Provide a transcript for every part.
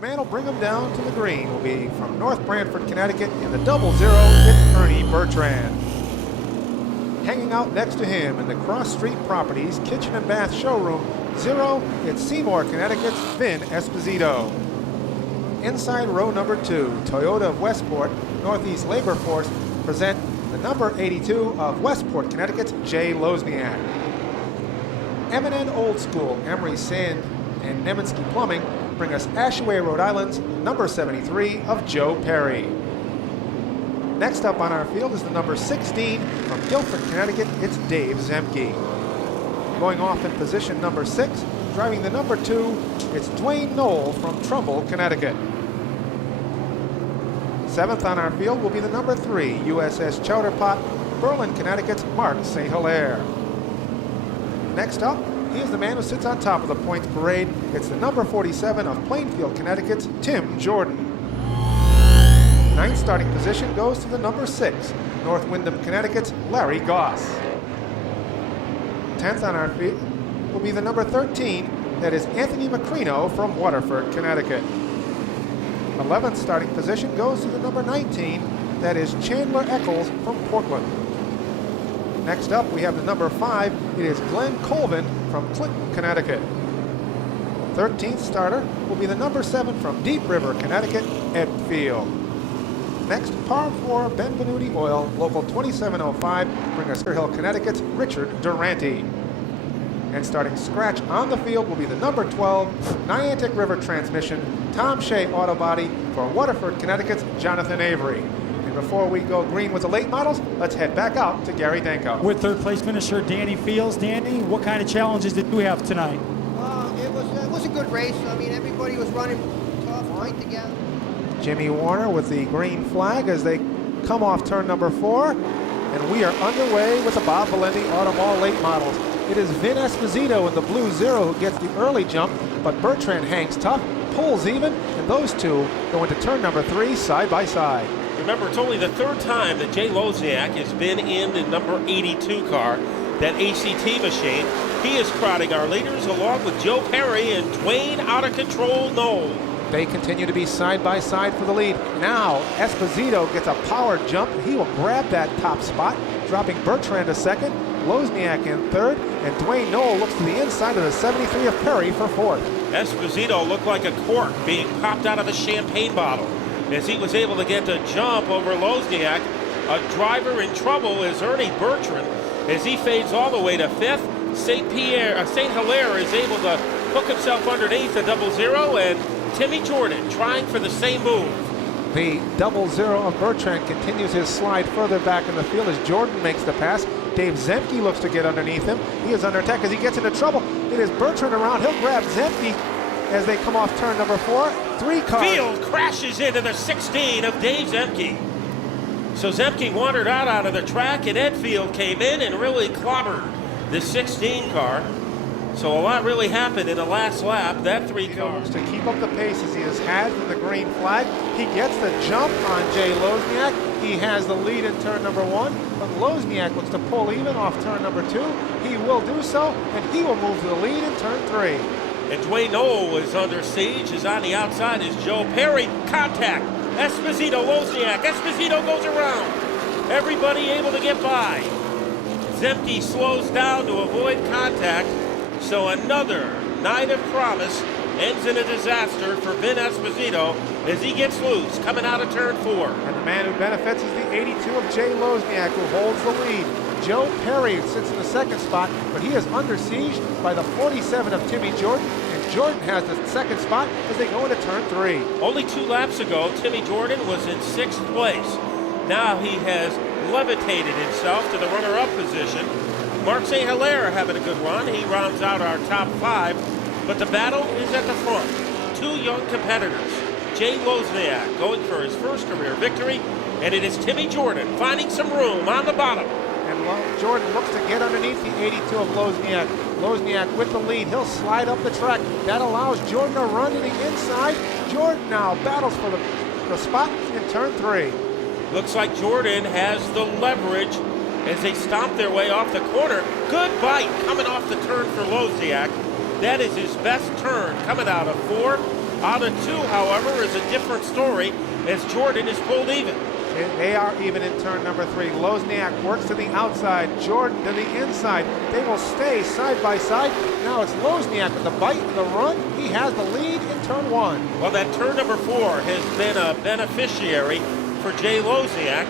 The man will bring him down to the green will be from North Branford, Connecticut in the 00. It's Ernie Bertrand. Hanging out next to him in the Cross Street Properties Kitchen and Bath Showroom 0, it's Seymour, Connecticut's Vin Esposito. Inside row number 2, Toyota of Westport, Northeast Labor Force present the number 82 of Westport, Connecticut's Jay Lozniak. M&N Old School, Emery Sand and Nemensky Plumbing bring us Ashaway, Rhode Island's number 73 of Joe Perry. Next up on our field is the number 16 from Guilford, Connecticut, it's Dave Zemke. Going off in position number 6, driving the number 2, it's Dwayne Knoll from Trumbull, Connecticut. 7th on our field will be the number 3, USS Chowderpot, Berlin, Connecticut's Mark St. Hilaire. Next up, he is the man who sits on top of the points parade. It's the number 47 of Plainfield, Connecticut's Tim Jordan. 9th starting position goes to the number 6, North Windham, Connecticut's Larry Goss. 10th on our field will be the number 13, that is Anthony Macrino from Waterford, Connecticut. 11th starting position goes to the number 19, that is Chandler Eccles from Portland. Next up, we have the number 5. It is Glenn Colvin from Clinton, Connecticut. 13th starter will be the number 7 from Deep River, Connecticut, Ed Field. Next, par 4 Benvenuti Oil, local 2705, bring us Hill, Connecticut's Richard Durante. And starting scratch on the field will be the number 12 Niantic River Transmission, Tom Shea Auto Body for Waterford, Connecticut's Jonathan Avery. And before we go green with the late models, let's head back out to Gary Danko. With third place finisher Danny Fields. Danny, what kind of challenges did you have tonight? It was a good race. I mean, everybody was running tough, right together. Jimmy Warner with the green flag as they come off turn number 4. And we are underway with the Bob Valenti Automall late models. It is Vin Esposito in the blue 0 who gets the early jump, but Bertrand hangs tough, pulls even, and those two go into turn number 3 side by side. Remember, it's only the 3rd time that Jay Lozniak has been in the number 82 car, that ACT machine. He is crowding our leaders along with Joe Perry and Dwayne Out of Control Knoll. They continue to be side by side for the lead. Now Esposito gets a power jump. He will grab that top spot, dropping Bertrand to 2nd, Lozniak in 3rd, and Dwayne Knoll looks to the inside of the 73 of Perry for 4th. Esposito looked like a cork being popped out of a champagne bottle as he was able to get the jump over Lozniak. A driver in trouble is Ernie Bertrand as he fades all the way to 5th. St. Hilaire is able to hook himself underneath the 00, and Timmy Jordan trying for the same move. The 00 of Bertrand continues his slide further back in the field as Jordan makes the pass. Dave Zemke looks to get underneath him. He is under attack as he gets into trouble. It is Bertrand around. He'll grab Zemke as they come off turn number 4. 3 cars. Field crashes into the 16 of Dave Zemke. So Zemke wandered out of the track, and Ed Field came in and really clobbered the 16 car. So a lot really happened in the last lap. That 3 car looks to keep up the pace as he has had from the green flag. He gets the jump on Jay Lozniak. He has the lead in turn number 1, but Lozniak looks to pull even off turn number 2. He will do so, and he will move to the lead in turn 3. And Dwayne Knoll is under siege, as on the outside is Joe Perry. Contact. Esposito, Lozniak. Esposito goes around. Everybody able to get by. Zemke slows down to avoid contact. So another night of promise ends in a disaster for Vin Esposito as he gets loose coming out of turn 4. And the man who benefits is the 82 of Jay Lozniak, who holds the lead. Joe Perry sits in the 2nd spot, but he is under siege by the 47 of Timmy Jordan, and Jordan has the 2nd spot as they go into turn 3. Only 2 laps ago, Timmy Jordan was in 6th place. Now he has levitated himself to the runner-up position. Mark St. Hilaire having a good run. He rounds out our top 5, but the battle is at the front. 2 young competitors. Jay Lozniak going for his first career victory, and it is Timmy Jordan finding some room on the bottom. And Jordan looks to get underneath the 82 of Lozniak. Lozniak with the lead. He'll slide up the track. That allows Jordan to run to the inside. Jordan now battles for the spot in turn 3. Looks like Jordan has the leverage as they stomp their way off the corner. Good bite coming off the turn for Lozniak. That is his best turn coming out of 4. Out of 2, however, is a different story as Jordan is pulled even. They are even in turn number 3. Lozniak works to the outside, Jordan to the inside. They will stay side by side. Now it's Lozniak with the bite and the run. He has the lead in turn 1. Well, that turn number 4 has been a beneficiary for Jay Lozniak.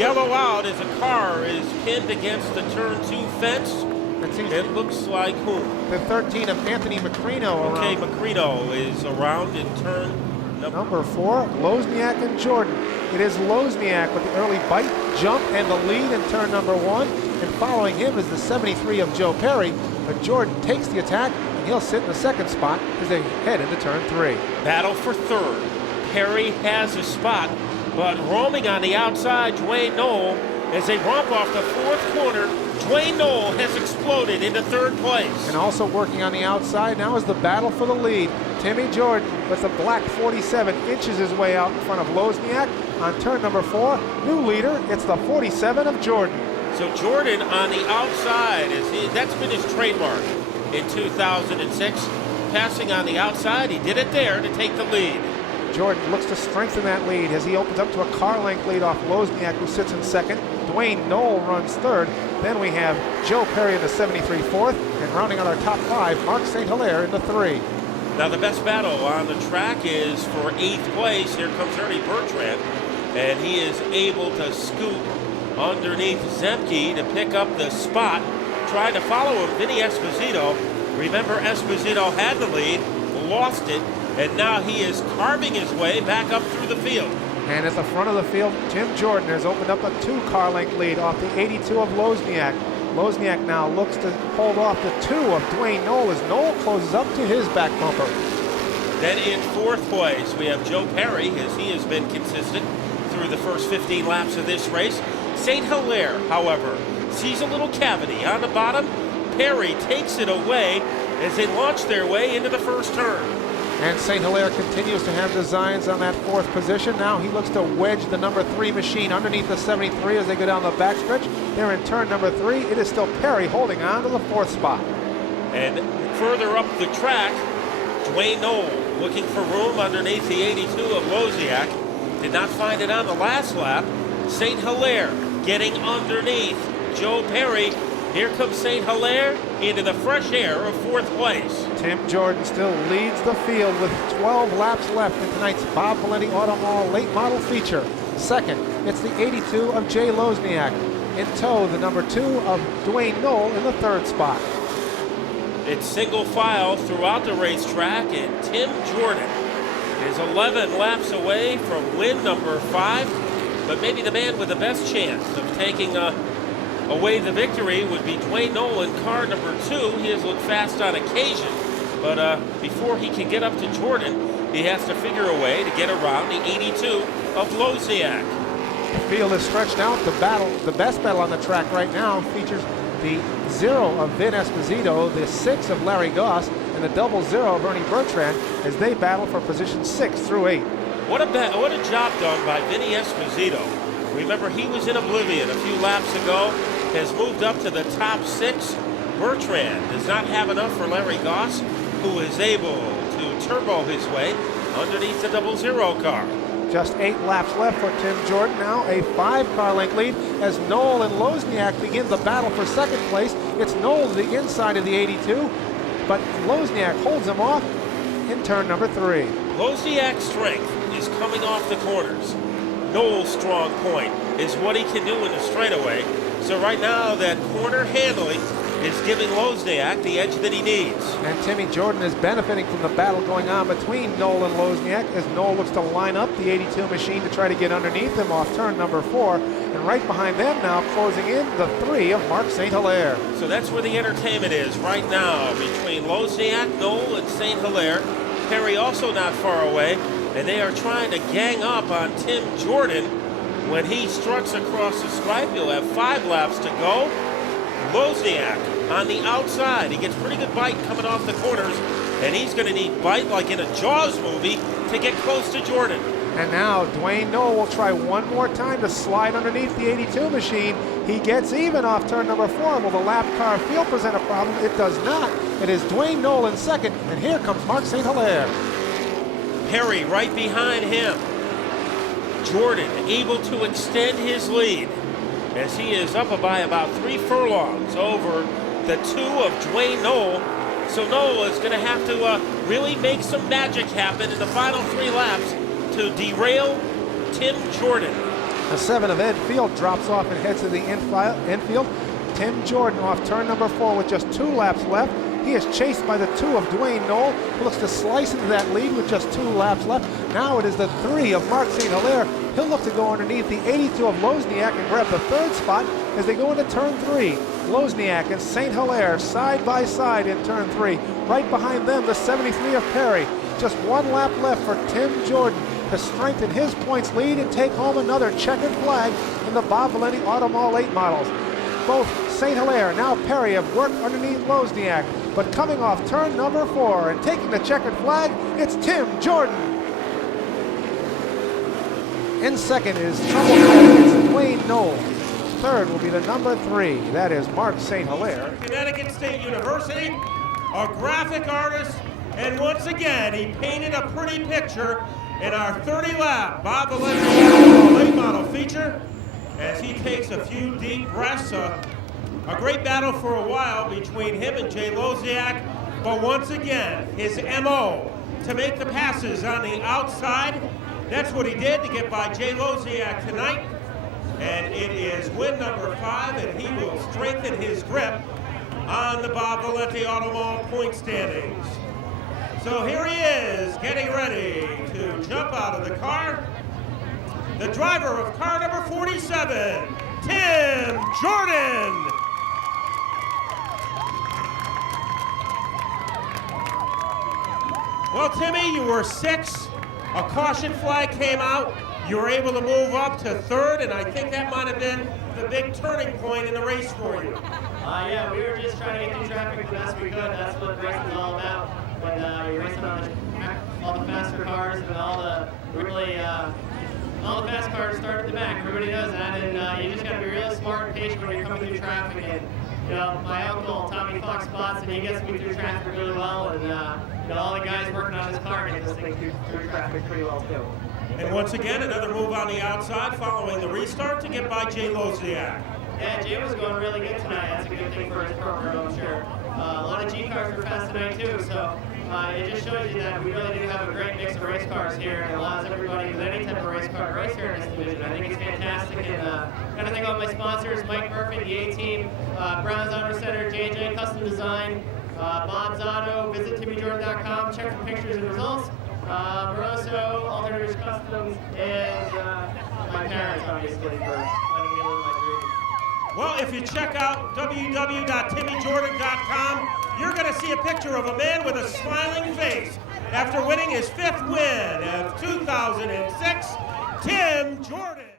Yellow out as a car is pinned against the turn 2 fence. It looks like whom? The 13 of Anthony Macrino around. Okay, Macrino is around in turn number 4, Lozniak and Jordan. It is Lozniak with the early bite, jump, and the lead in turn number 1. And following him is the 73 of Joe Perry. But Jordan takes the attack, and he'll sit in the 2nd spot as they head into turn 3. Battle for 3rd. Perry has a spot, but roaming on the outside, Dwayne Knoll, as they romp off the 4th corner, Dwayne Knoll has exploded into 3rd place. And also working on the outside now is the battle for the lead. Timmy Jordan with the black 47 inches his way out in front of Lozniak on turn number 4. New leader, it's the 47 of Jordan. So Jordan on the outside, that's been his trademark in 2006. Passing on the outside, he did it there to take the lead. Jordan looks to strengthen that lead as he opens up to a car length lead off Lozniak, who sits in 2nd. Dwayne Knoll runs 3rd. Then we have Joe Perry in the 73 4th, and rounding out our top 5, Mark St. Hilaire in the 3. Now the best battle on the track is for 8th place. Here comes Ernie Bertrand, and he is able to scoop underneath Zemke to pick up the spot. Trying to follow him, Vinny Esposito. Remember, Esposito had the lead, lost it, and now he is carving his way back up through the field. And at the front of the field, Tim Jordan has opened up a 2-car length lead off the 82 of Lozniak. Lozniak now looks to hold off the 2 of Dwayne Knoll as Knoll closes up to his back bumper. Then in 4th place, we have Joe Perry, as he has been consistent through the first 15 laps of this race. St. Hilaire, however, sees a little cavity on the bottom. Perry takes it away as they launch their way into the first turn. And St. Hilaire continues to have designs on that 4th position. Now he looks to wedge the number 3 machine underneath the 73 as they go down the backstretch. They're in turn number 3. It is still Perry holding on to the 4th spot. And further up the track, Dwayne Knoll looking for room underneath the 82 of Lozniak. Did not find it on the last lap. St. Hilaire getting underneath Joe Perry. Here comes St. Hilaire into the fresh air of 4th place. Tim Jordan still leads the field with 12 laps left in tonight's Bob Valenti Auto Mall late model feature. 2nd, it's the 82 of Jay Lozniak. In tow, the number 2 of Dwayne Knoll in the 3rd spot. It's single file throughout the racetrack, and Tim Jordan is 11 laps away from win number 5, but maybe the man with the best chance of taking away the victory would be Dwayne Knoll in car number 2. He has looked fast on occasion, but before he can get up to Jordan, he has to figure a way to get around the 82 of Lozniak. The field is stretched out. The best battle on the track right now features the 0 of Vin Esposito, the 6 of Larry Goss, and the 00 of Ernie Bertrand as they battle for position 6 through 8. What a job done by Vinny Esposito. Remember, he was in oblivion a few laps ago, has moved up to the top 6. Bertrand does not have enough for Larry Goss, who is able to turbo his way underneath the 00 car. Just 8 laps left for Tim Jordan. Now a 5-car length lead as Knoll and Lozniak begin the battle for 2nd place. It's Knoll to the inside of the 82, but Lozniak holds him off in turn number 3. Lozniak's strength is coming off the corners. Knoll's strong point is what he can do in the straightaway. So right now that corner handling is giving Lozniak the edge that he needs. And Timmy Jordan is benefiting from the battle going on between Knoll and Lozniak as Knoll looks to line up the 82 machine to try to get underneath him off turn number 4. And right behind them now closing in the 3 of Mark St. Hilaire. So that's where the entertainment is right now between Lozniak, Knoll, and St. Hilaire. Perry also not far away, and they are trying to gang up on Tim Jordan. When he struts across the stripe, he'll have 5 laps to go. Lozniak on the outside. He gets pretty good bite coming off the corners, and he's going to need bite like in a Jaws movie to get close to Jordan. And now Dwayne Knoll will try one more time to slide underneath the 82 machine. He gets even off turn number 4. Will the lap car field present a problem? It does not. It is Dwayne Knoll in 2nd, and here comes Mark St. Hilaire. Perry right behind him. Jordan able to extend his lead as he is up by about 3 furlongs over the 2 of Dwayne Knoll. So Knoll is going to have to really make some magic happen in the final 3 laps to derail Tim Jordan. The 7 of Ed Field drops off and heads to the infield. Tim Jordan off turn number 4 with just 2 laps left. He is chased by the 2 of Dwayne Knoll, who looks to slice into that lead with just 2 laps left. Now it is the 3 of Mark St. Hilaire. He'll look to go underneath the 82 of Lozniak and grab the 3rd spot as they go into turn 3. Lozniak and St. Hilaire side by side in turn 3. Right behind them, the 73 of Perry. Just 1 lap left for Tim Jordan to strengthen his points lead and take home another checkered flag in the Bob Valenti Automall 8 models. Both St. Hilaire, now Perry, have worked underneath Lozniak, but coming off turn number 4 and taking the checkered flag, it's Tim Jordan. In second is it's Dwayne Knoll. Third will be the number 3, that is Mark St. Hilaire. Connecticut State University, a graphic artist, and once again he painted a pretty picture in our 30-lap Bob Valenti late model feature as he takes a few deep breaths. A great battle for a while between him and Jay Lozniak, but once again his MO to make the passes on the outside. That's what he did to get by Jay Lozniak tonight. And it is win number 5, and he will strengthen his grip on the Bob Valenti Automall point standings. So here he is, getting ready to jump out of the car. The driver of car number 47, Tim Jordan. Well, Timmy, you were 6. A caution flag came out. You were able to move up to 3rd, and I think that might have been the big turning point in the race for you. Yeah, we were just trying to get through traffic the best we could. That's what racing is all about. When you're racing on all the faster cars and all the fast cars start at the back. Everybody knows that, and you just got to be really smart and patient when you're coming through traffic. And my uncle Tommy Fox spots, and he gets me through traffic really well. And all the guys working on his car get this thing through traffic pretty well too. And once again, another move on the outside following the restart to get by Jay Lozniak. Yeah, Jay was going really good tonight. That's a good thing for his program, I'm sure. A lot of G cars were fast tonight too, so it just shows you that we really do have a great mix of race cars here, and allows everybody with any type of race car to race here in this division. I think it's fantastic, and got to thank all my sponsors: Mike Murphy, the A-Team, Brown's Auto Center, JJ Custom Design, Bob's Auto. Visit TimmyJordan.com, check for pictures and results. Moroso, Alternators Customs, and my parents, obviously, for letting me live my dream. Well, if you check out www.TimmyJordan.com, you're going to see a picture of a man with a smiling face after winning his 5th win of 2006, Tim Jordan.